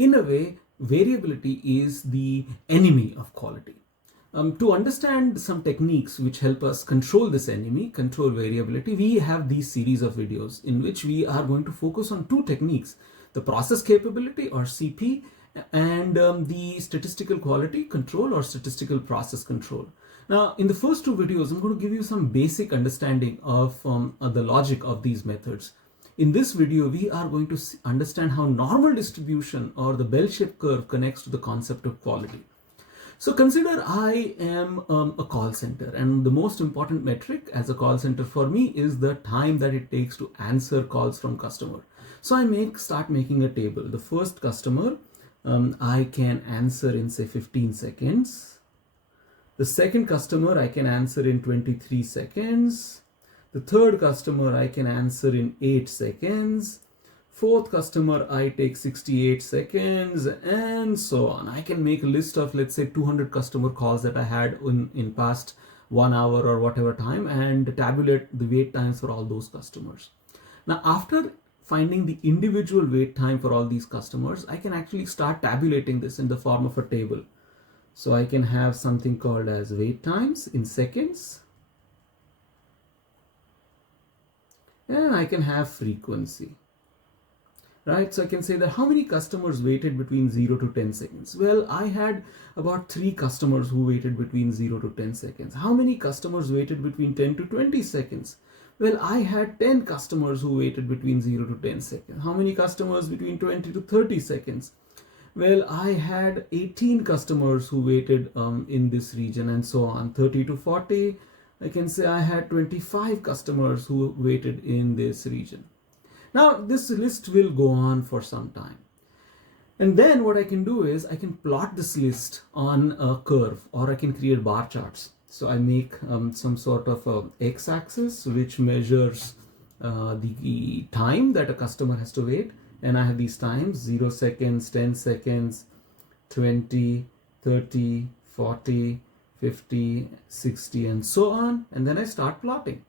In a way, variability is the enemy of quality. To understand some techniques which help us control this enemy, control variability, we have these series of videos in which we are going to focus on two techniques: the process capability or CP, and the statistical quality control or statistical process control. Now, in the first two videos, I'm going to give you some basic understanding of the logic of these methods. In this video, we are going to understand how normal distribution or the bell-shaped curve connects to the concept of quality. So consider I am a call center, and the most important metric as a call center for me is the time that it takes to answer calls from customer. So I start making a table. The first customer I can answer in say 15 seconds. The second customer I can answer in 23 seconds. The third customer I can answer in 8 seconds. Fourth customer I take 68 seconds, and so on. I can make a list of, let's say, 200 customer calls that I had in past 1 hour or whatever time, and tabulate the wait times for all those customers. Now, after finding the individual wait time for all these customers, I can actually start tabulating this in the form of a table. So I can have something called as wait times in seconds, and I can have frequency. Right, so I can say that how many customers waited between 0 to 10 seconds. Well, I had about 3 customers who waited between 0 to 10 seconds. How many customers waited between 10 to 20 seconds? Well, I had 10 customers who waited between 0 to 10 seconds. How many customers between 20 to 30 seconds? Well, I had 18 customers who waited in this region, and so on. 30 to 40, I can say I had 25 customers who waited in this region. Now, this list will go on for some time. And then what I can do is I can plot this list on a curve, or I can create bar charts. So I make some sort of a x-axis which measures the time that a customer has to wait. And I have these times: 0 seconds, 10 seconds, 20, 30, 40, 50, 60, and so on. And then I start plotting.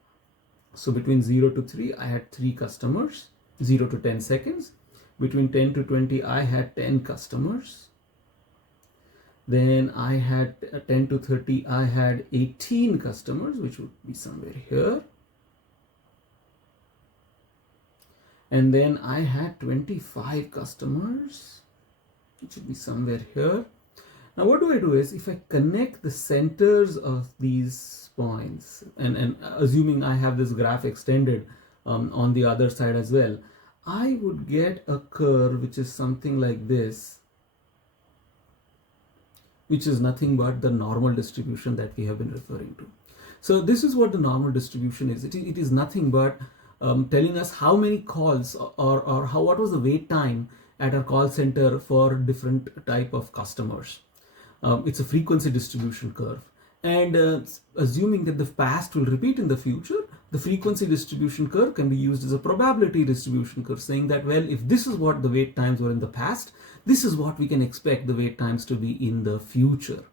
So between 0 to 3, I had 3 customers. 0 to 10 seconds. Between 10 to 20, I had 10 customers. Then I had 10 to 30, I had 18 customers, which would be somewhere here. And then I had 25 customers, which would be somewhere here. Now what do I do is, if I connect the centers of these points, and assuming I have this graph extended on the other side as well, I would get a curve which is something like this, which is nothing but the normal distribution that we have been referring to. So this is what the normal distribution is. It is nothing but telling us how many calls or what was the wait time at our call center for different type of customers. It's a frequency distribution curve. And assuming that the past will repeat in the future, the frequency distribution curve can be used as a probability distribution curve, saying that, well, if this is what the wait times were in the past, this is what we can expect the wait times to be in the future.